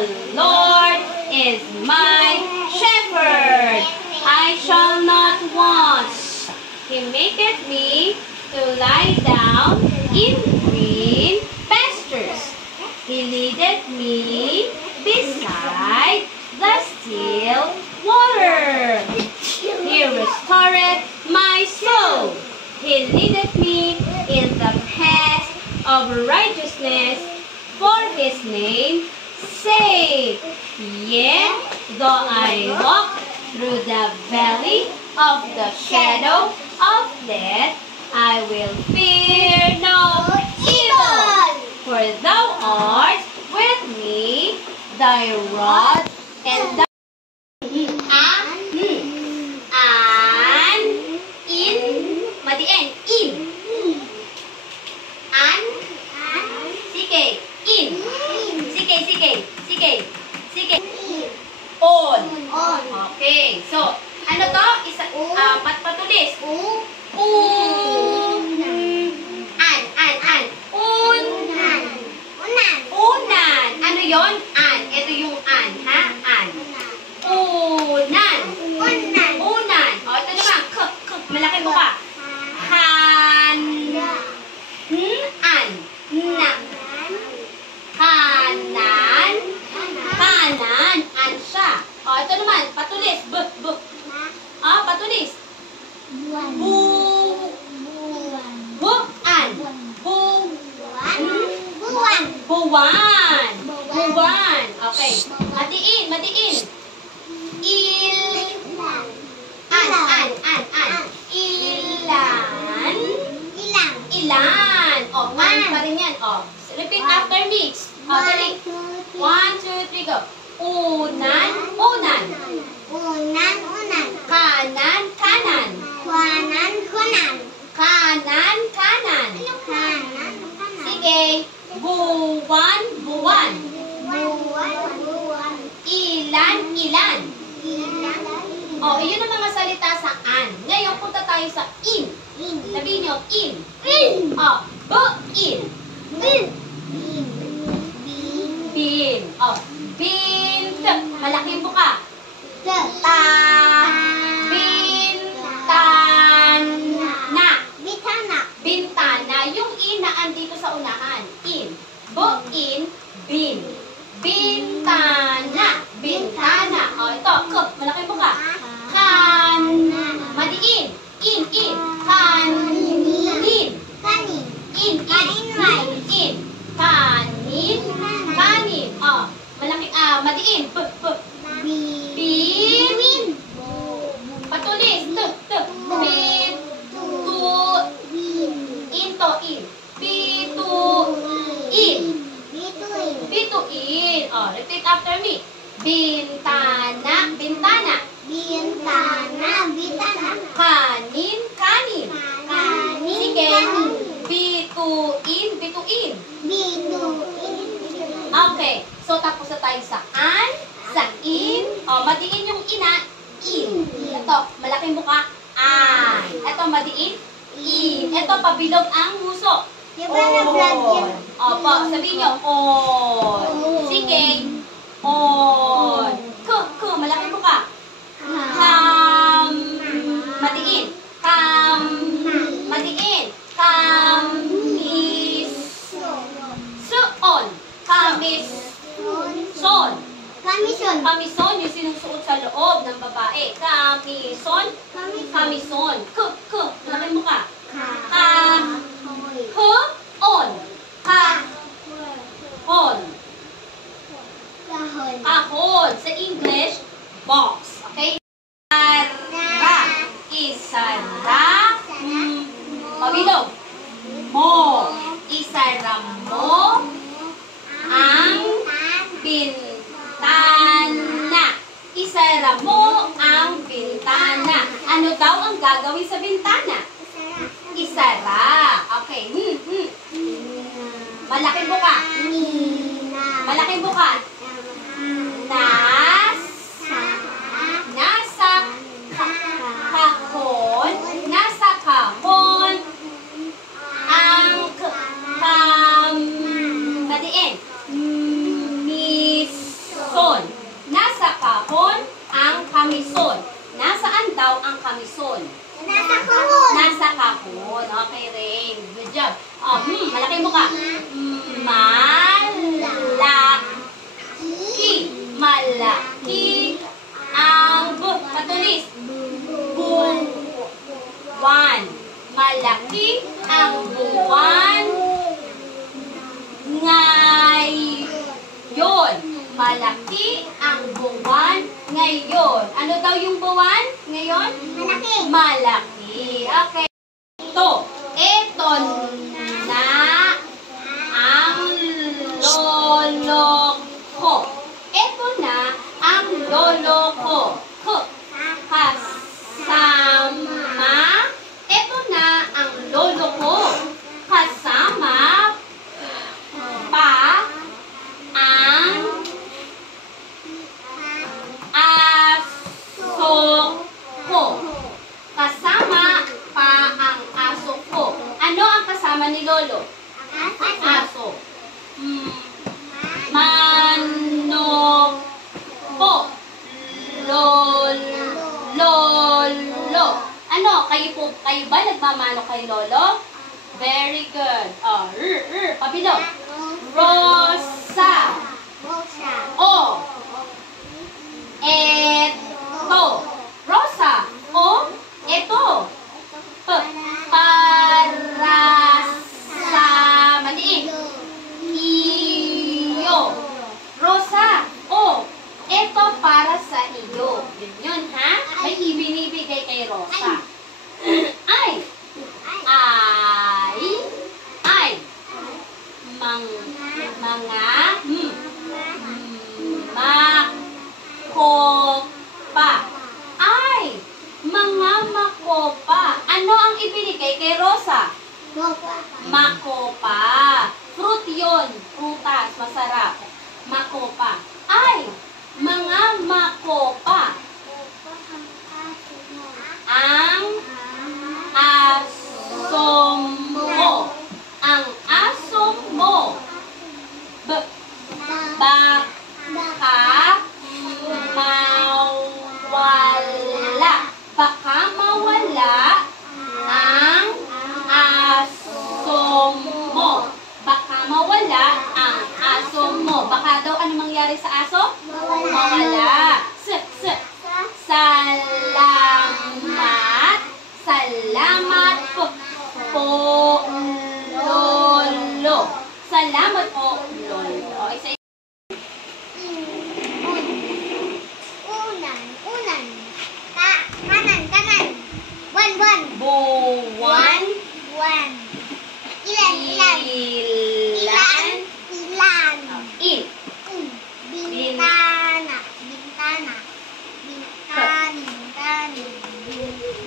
The Lord is my shepherd. I shall not want. He maketh me to lie down in green pastures. He leadeth me beside the still water. He restoreth my soul. He leadeth me in the path of righteousness for his name's sake. Yea, though I walk through the valley of the shadow of death, I will fear no evil. For thou art with me, thy rod and thy on. Okay. So, ano to? Isa, patulis. An. Unan. Ano yon? An. Ito yung an, ha? An. Unan. O, ito naman. Malaki mo ka. Han. An. Na. Kanan. An siya. O, ito naman. Patulis. Patulis. Buwan. Okay. Matiin. Ilan. O, an pa rin yan. O, repeat after me. O, dali. 1, 2, 3, go. Unan. Kanan. Sige. Buwan. Ilan. O, iyon ang mga salita sa an. Ngayon, punta tayo sa in. Sabihin nyo, in. O, in. Bin. O, bint. Malaking buka. Bintana. Yung in na andito sa unahan. In. Bin. Bintana. O, ito. Malaking buka. Madiin. In. Kanin. Kanin. O, malaki. Madiin. Bin. Patulis. Bituin. O, repeat after me. Bintana. Kanin. Sige. Bituin. Okay. So, tapos na tayo sa an, sa in. O, madiin yung ina. In. Ito, malaking buka. An. Ito, madiin. In. Ito, pabilog ang nguso. On. Opo, sabihin nyo, on. Sige. On. Malaking buka. Madiin. Madiin. Kamison, yung sinusuot sa loob ng babae. Kamison. Malaking buka. Kahon. Sa English, box. Okay? Isara. Pabilog. Isara mo ang bintana. Isara mo ang bintana. Ano daw ang gagawin sa bintana? Isara. Okay. Malaking buka. Nasa kahon ang madiin. buwan. Malaki ang buwan ngayon. Malaki ang buwan ngayon. Ano daw yung buwan ngayon? Malaki. Malaki. Okay. Ito na ang lolo ko. Ito na ang lolo ko. Kasama. Ito na ang lolo ko. Kasama pa ang aso ko. Kasama pa ang aso ko. Ano ang kasama ni lolo? Aso. Manok po. Lolo. Ano? Kayo ba nagmamano kay lolo? Very good. Oh, pabilog. Rosa. O. Eto. Rosa. O. Eto. Para sa maliit. Iyo. Rosa. O. Eto para sa iyo. Yun, ha? May ibinibigay kay Rosa. Ay. Mga makopa. Ay, mga makopa. Ano ang ibinigay kay Rosa? Makopa. Fruit yun. Prutas. Masarap. Makopa. Ay, mga makopa. Ang aso mo. Ang aso mo. Baka mawala. Baka mawala ang aso mo. Baka mawala ang aso mo. Baka daw ano mangyari sa aso? Mawala. Salamat. Salamat po, lolo. Salamat po, lolo. Isa. Unan. Kanan. Buwan. Ilan. In. Bintana.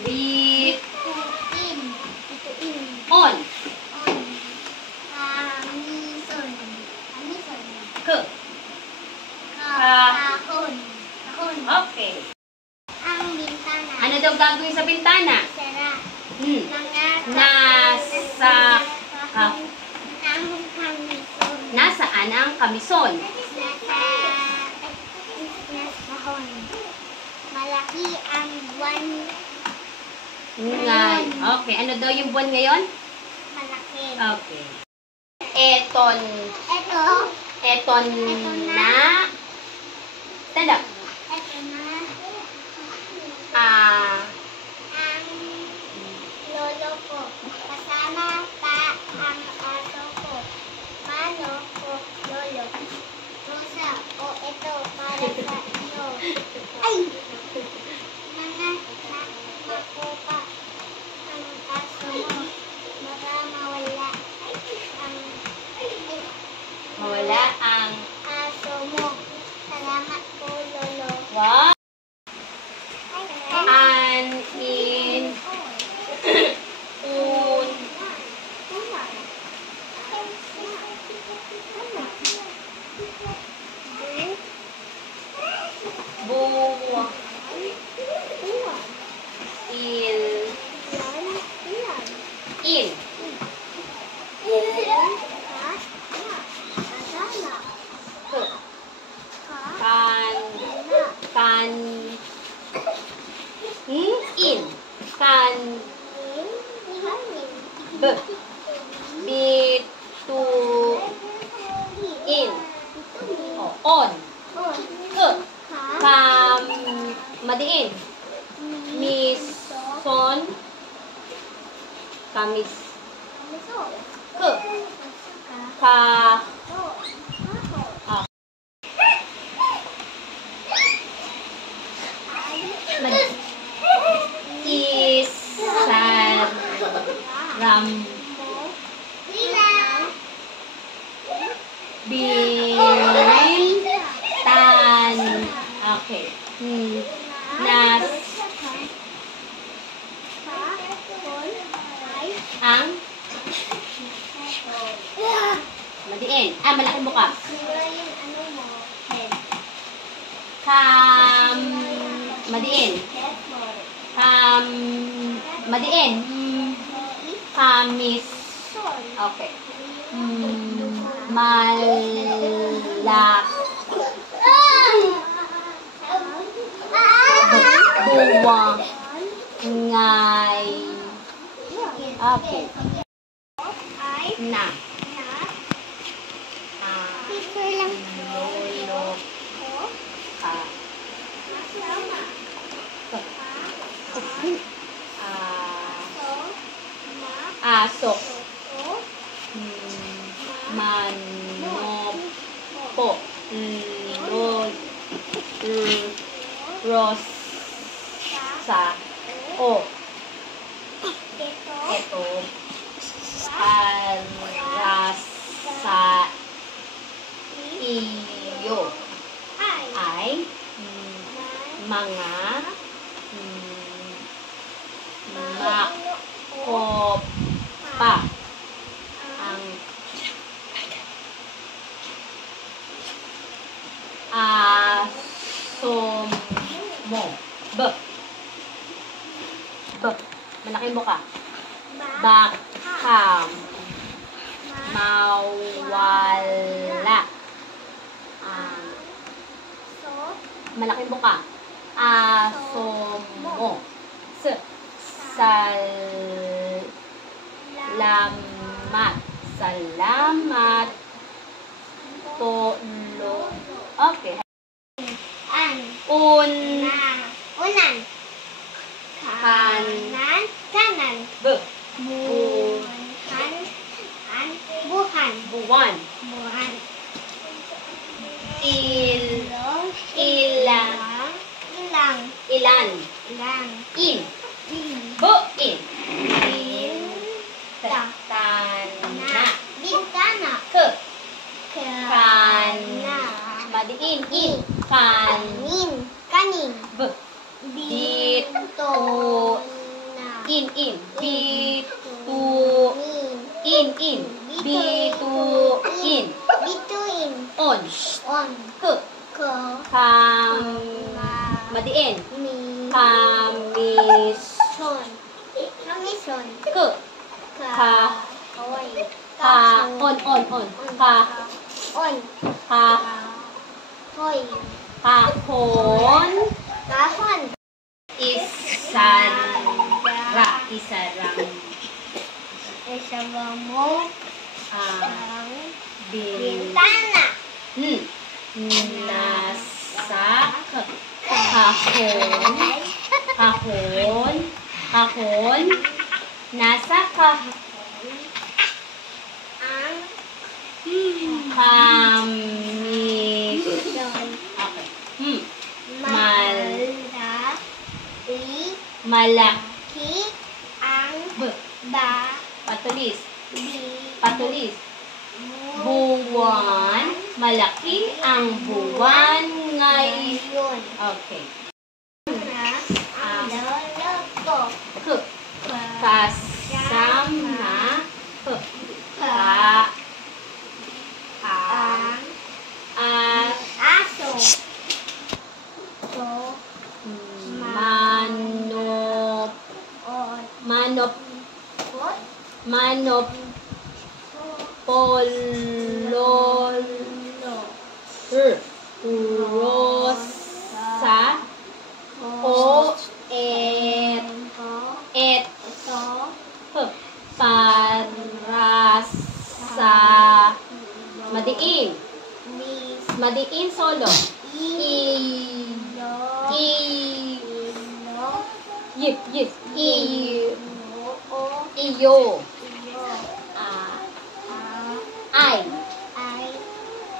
Bituin. On. Kamison. Kahon. Okay. Ang bintana. Ano daw gagawin sa bintana? Sara. Nasaan ang kamison? Nasahon. Malaki ang buwan. Okay. Ano daw yung buwan ngayon? Malaki. Okay. Eton na. Stand up. Ito na. Ah. Ang lolo ko. Kasama pa ang aso ko. Mano ko lolo. Rosa o ito para sa iyo. Ay! Mga makupa ang aso mo. Baka mawala ang aso mo. Salamat po lolo. wow. An in un buwa in kan in kan bituin on kam madiin mison Kamis. Kamiso. Ke. Ka. Ah. Isaram. Birintan. Okay. Nas. Ang. Madiin. Malaking buka. Madiin. Madiin. Kamis. Okay. Malak. Buwang. Ngay. Okay. Na. Lolo. Ka. Asok. Manopo. Rosa. O. Ito. Arasa. Iyo. Ay. Mga. Makopa. Ang asomo. B. Malaking buka. Bakam. Mawala. Malaking buka. Asomo. Salamat. Salamat. Tulong. Okay. Unan. Kanan. Buwan. Ilan. In. Buin. Tana. Bintana. Ke. Kana. Madiin. In. Kanin. Dito. In. Bitu. In. Bituin. On. Ke. Madiin. Kamison. Ke. On. Kahon. Isara. Isarang mo. Bintana. Nasa kahon. Nasa Ang kamisyon. Okay. Malaki. ang Patulis. Buwan. Malaki ang buwan ngayon. Okay. Kasama. aso. Manop. Pololo. Rosa. Parasa. Madiin solo. Yip. iyo. Iyo. Ay. Ay.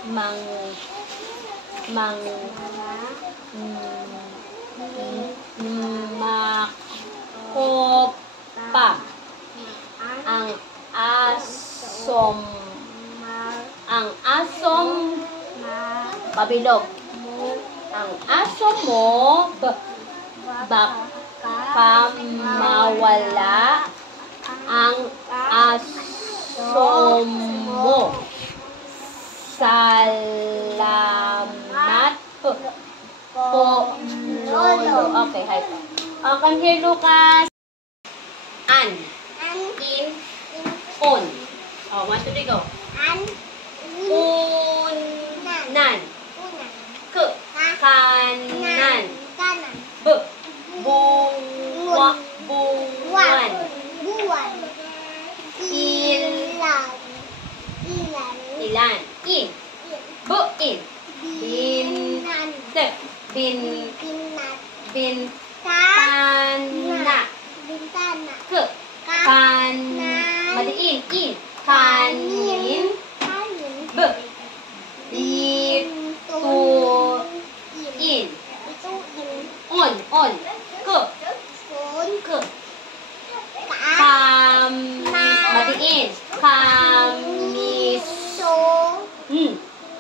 Mang. Mang. Makopa. Ang asom. Ang asom. Pabilog. Ang aso mo. Baka mawala ang aso mo. Salamat po, Lolo. Okay, hi po. Come here, Lucas. An. An. In. On. Oh, 1, 2, 3, go. An. Unan. Unan. K. Kanan. Kanan. B. Buwan. Buwan. Ilan. Ilan. In. Buin. Binan. Bin. Binat. Bintana. Bintana. K. Kan. Madiin. In. Kanin. Kanin. B. Bituin. Bituin. On. K. Phone. K. Madiin. Kamis. So.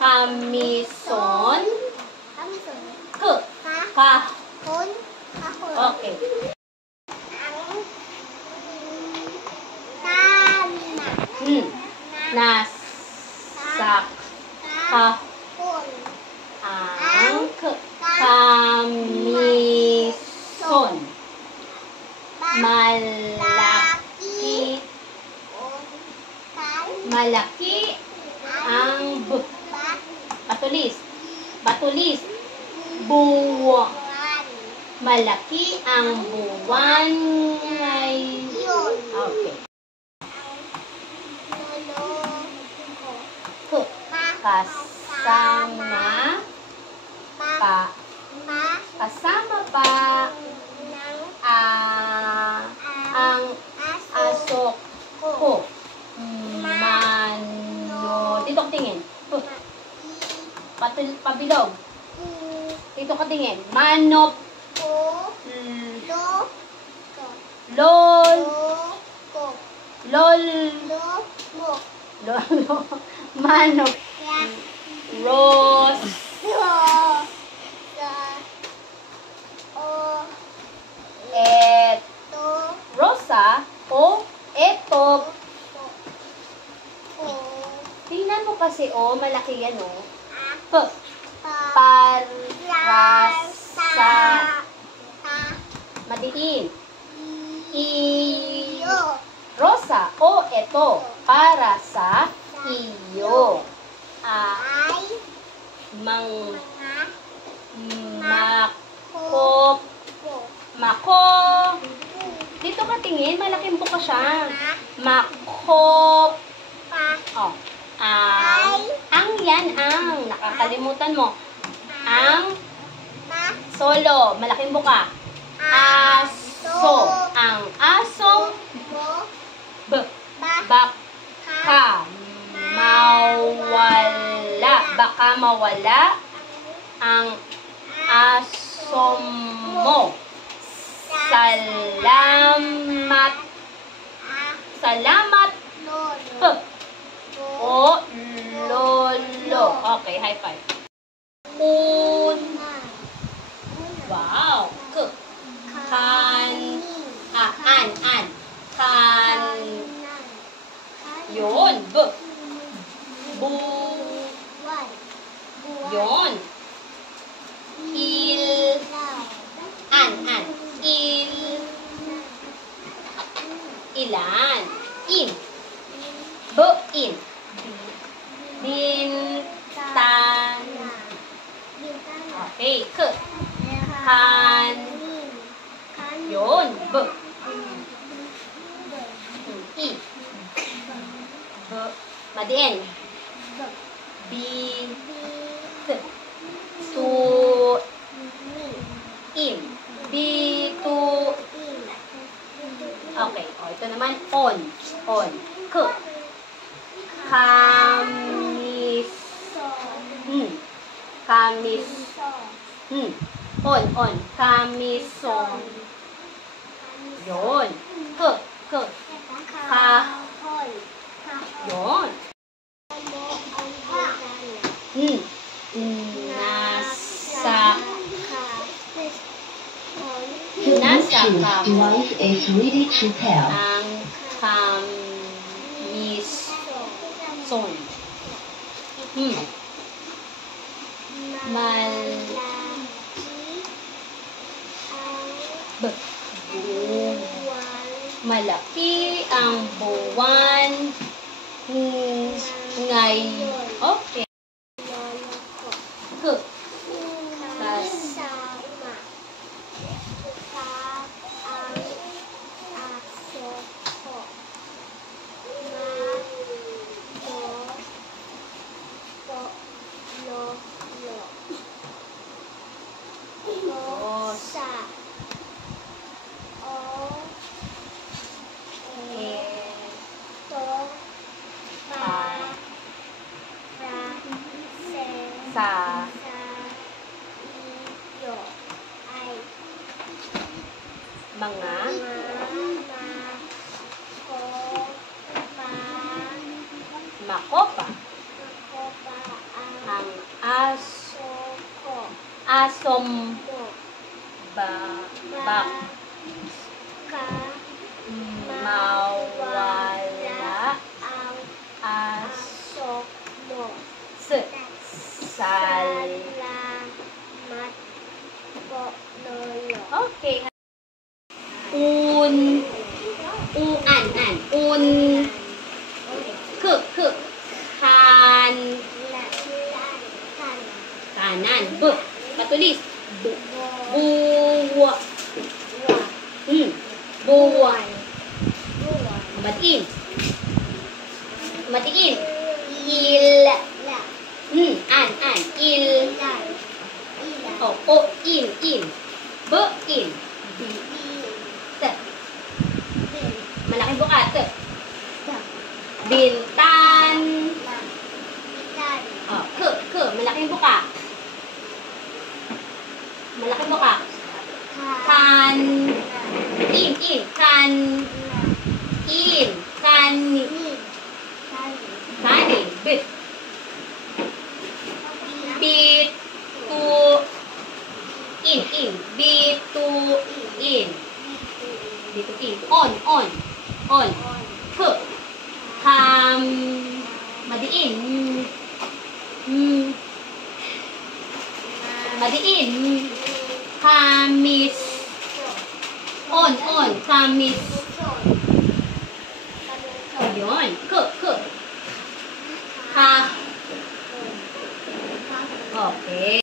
Kamison. Kamison. K. Ka. Kahon. Kahon. Okay. Tama. Nasak. Kahon. Ang kamison. Malaki ang batulis. Buwan. Malaki ang buwan ngayon. Okay. Kasama pa ang aso ko. Dito ka tingin. Pabilog. Dito ka tingin. Manok. Lolo. Manok. Rose. Rosa. Eto. Tingnan mo kasi, malaki yan, Parasa. Madiin. Rosa. Eto. Para sa iyo. Mako. Dito ka tingin, malaking buka siya. Mako. Ang yan ang. Nakakalimutan mo. Ang solo. Malaking buka. Aso. Ang aso. Baka mawala ang aso mo. Salamat po, Lolo. Okay, high five. Wow. Yun. Yun. Ilan. Buin. Bintan. Okay. Yun. Madiin. Bituin. Okay. Ito naman, on. On. K. Kamis. Kamis. On. Kamison. Yun. K. Kahon. Yun. Kahon. Nasa Bluetooth device is ready to pair. ang kamison. Malaki ang buwan ngayon. Okay. K. Sa mga makopa ang asom mawala Salamat po, Lolo. Okay. An. K. Kanan. B. Patulis. Buwan. Buwan. Matiin. Il. An. Il. In. B. In. T. Malaking buka. T. Bintan. K. Malaking buka. Kan. In. Kanin. Bit. Bituin. On. K. Madiin. Kamis. On. Kamis. Yun. K. Okay.